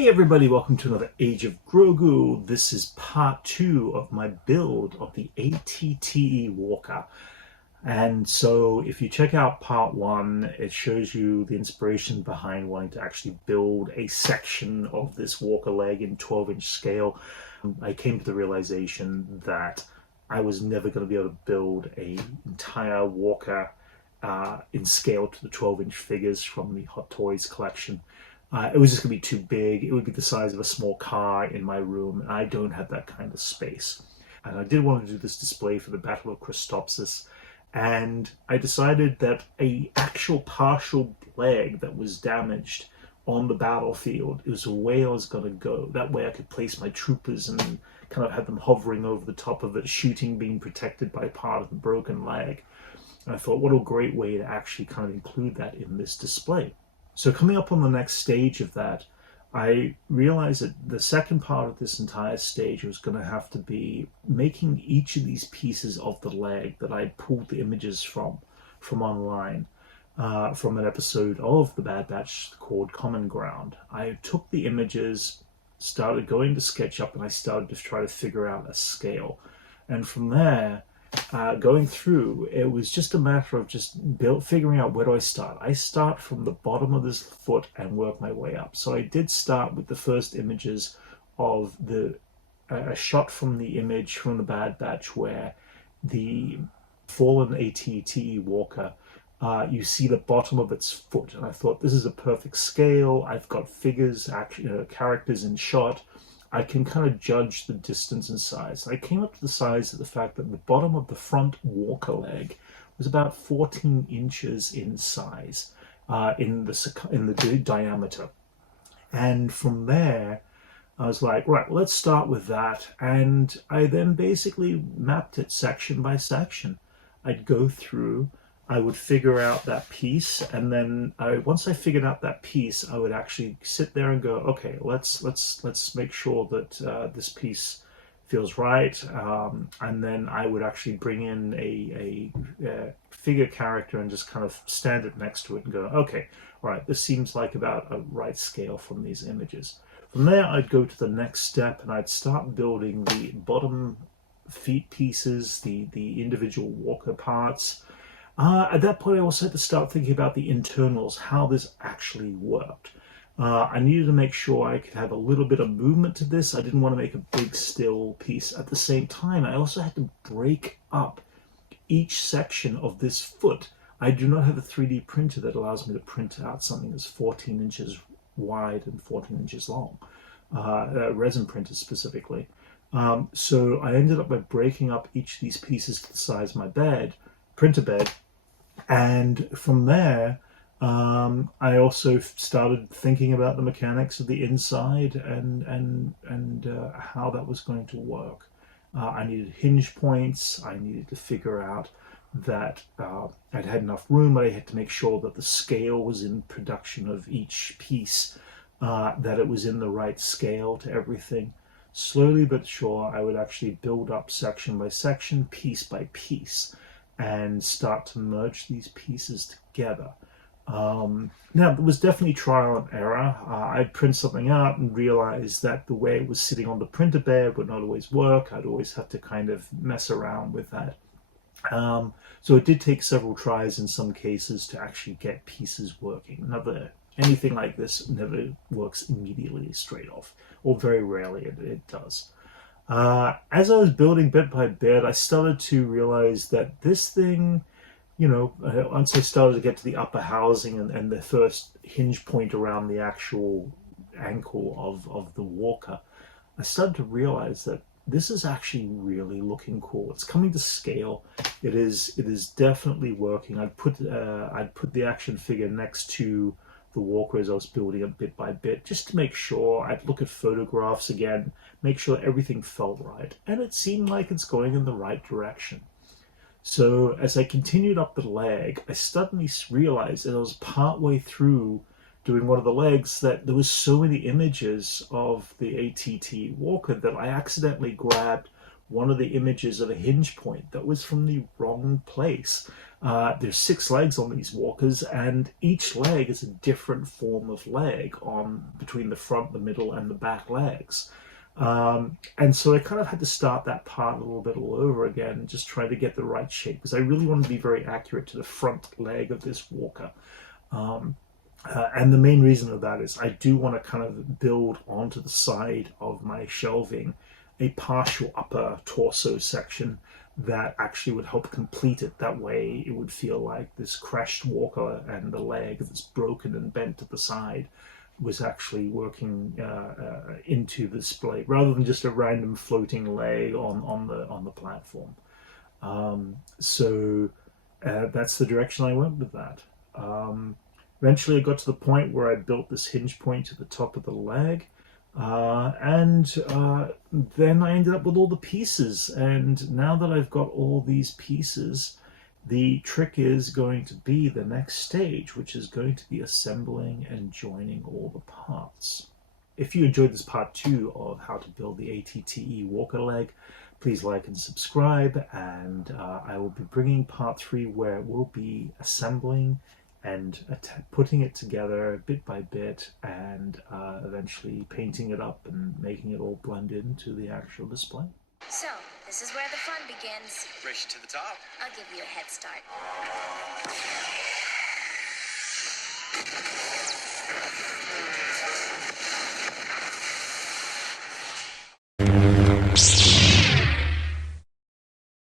Hey everybody, welcome to another Age of Grogu. This is part 2 of my build of the ATTE Walker. And so if you check out part 1, it shows you the inspiration behind wanting to actually build a section of this walker leg in 12-inch scale. I came to the realization that I was never going to be able to build an entire walker in scale to the 12-inch figures from the Hot Toys collection. It was just going to be too big. It would be the size of a small car in my room, and I don't have that kind of space. And I did want to do this display for the Battle of Christophsis, and I decided that an actual partial leg that was damaged on the battlefield is the way I was going to go. That way I could place my troopers and kind of have them hovering over the top of it, shooting, being protected by part of the broken leg. And I thought, what a great way to actually kind of include that in this display. So coming up on the next stage of that, I realized that the second part of this entire stage was going to have to be making each of these pieces of the leg that I pulled the images from online, from an episode of The Bad Batch called Common Ground. I took the images, started going to SketchUp, and I started to try to figure out a scale. And from there, going through, it was just a matter of just figuring out where do I start. I start from the bottom of this foot and work my way up. So I did start with the first images of a shot from the image from the Bad Batch where the fallen ATTE Walker, you see the bottom of its foot, and I thought this is a perfect scale. I've got figures, actually, characters in shot. I can kind of judge the distance and size. I came up to the size of the fact that the bottom of the front walker leg was about 14 inches in size, in the diameter. And from there, I was like, right, let's start with that. And I then basically mapped it section by section. I'd go through, I would figure out that piece, and then once I figured out that piece, I would actually sit there and go, okay, let's make sure that this piece feels right, and then I would actually bring in a figure character and just kind of stand it next to it and go, okay, all right, this seems like about a right scale from these images. From there, I'd go to the next step, and I'd start building the bottom feet pieces, the individual walker parts. At that point, I also had to start thinking about the internals, how this actually worked. I needed to make sure I could have a little bit of movement to this. I didn't want to make a big still piece. At the same time, I also had to break up each section of this foot. I do not have a 3D printer that allows me to print out something that's 14 inches wide and 14 inches long, resin printers specifically. So I ended up by breaking up each of these pieces to the size of my bed, printer bed, and from there I also started thinking about the mechanics of the inside and how that was going to work. I needed hinge points. I needed to figure out that I'd had enough room, but I had to make sure that the scale was in production of each piece, that it was in the right scale to everything. Slowly but sure, I would actually build up section by section, piece by piece, and start to merge these pieces together. Now, there was definitely trial and error. I'd print something out and realize that the way it was sitting on the printer bed would not always work. I'd always have to kind of mess around with that. So it did take several tries in some cases to actually get pieces working. Anything like this never works immediately straight off, or very rarely it does. As I was building bit by bit, I started to realize that this thing, once I started to get to the upper housing and the first hinge point around the actual ankle of the walker, I started to realize that this is actually really looking cool. It's coming to scale. It is definitely working. I'd put the action figure next to the walker as I was building it bit by bit, just to make sure. I'd look at photographs again, make sure everything felt right, and it seemed like it's going in the right direction. So as I continued up the leg, I suddenly realized that I was partway through doing one of the legs that there was so many images of the ATTE Walker that I accidentally grabbed one of the images of a hinge point that was from the wrong place. There's 6 legs on these walkers, and each leg is a different form of leg on between the front, the middle, and the back legs. And so I kind of had to start that part a little bit all over again, just trying to get the right shape, because I really want to be very accurate to the front leg of this walker. And the main reason of that is I do want to kind of build onto the side of my shelving a partial upper torso section that actually would help complete it. That way it would feel like this crashed walker, and the leg that's broken and bent to the side was actually working into the display, rather than just a random floating leg on the platform. So that's the direction I went with that. Eventually I got to the point where I built this hinge point to the top of the leg, and then I ended up with all the pieces. And now that I've got all these pieces, the trick is going to be the next stage, which is going to be assembling and joining all the parts. If you enjoyed this part 2 of how to build the ATTE walker leg, please like and subscribe, and I will be bringing part 3, where we'll be assembling and putting it together bit by bit, and eventually painting it up and making it all blend into the actual display. So, this is where the fun begins. Race to the top. I'll give you a head start.